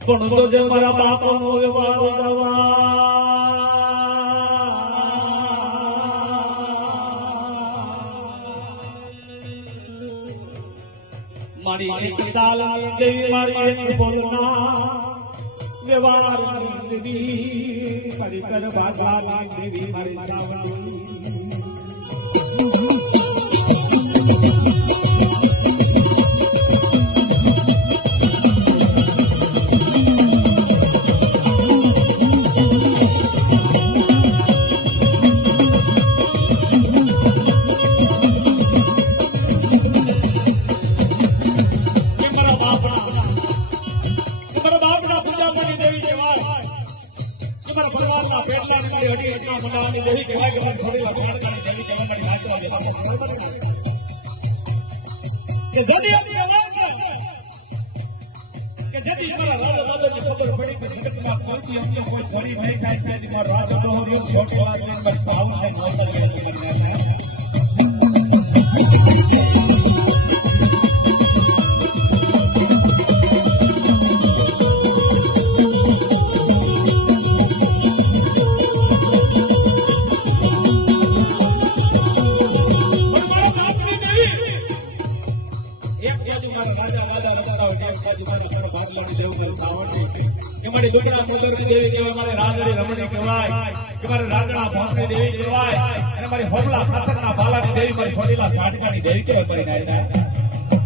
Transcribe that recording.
પણ તો જે મારા બાપનો વ્યવહાર દવા મારી એક દાલ દેવી મારી એક બોલના વ્યવહાર દેવી મારી કર બાદલા દેવી મારી સાવણી ભગવાનના પેટલાની હડી હટના મંડાવાની દેવી કહેવાય કે થોડી લખાણની દેવી કે મારી વાતો આવે કે જદી આપણી અવાજ કે જદી મારા રાજા દાદાને ખબર પડી કે જગતમાં કોઈ અમને કોઈ ધણી નહીં થાય તેથી મારો રાજ અડોહરિયો છોડ છોડા કરીને મારી સાઉન્ડ થાય નોતર મારી દુનિયા મોદરની દેવી કહેવાય મારી રાગડી રમણી કહેવાય કે મારી રાગડા ભોંસની દેવી કહેવાય અને મારી હોબલા ખાતરના ભાલાની દેવી મારી છોડીલા સાટકાની દેવી કહેવાય મારી નાયના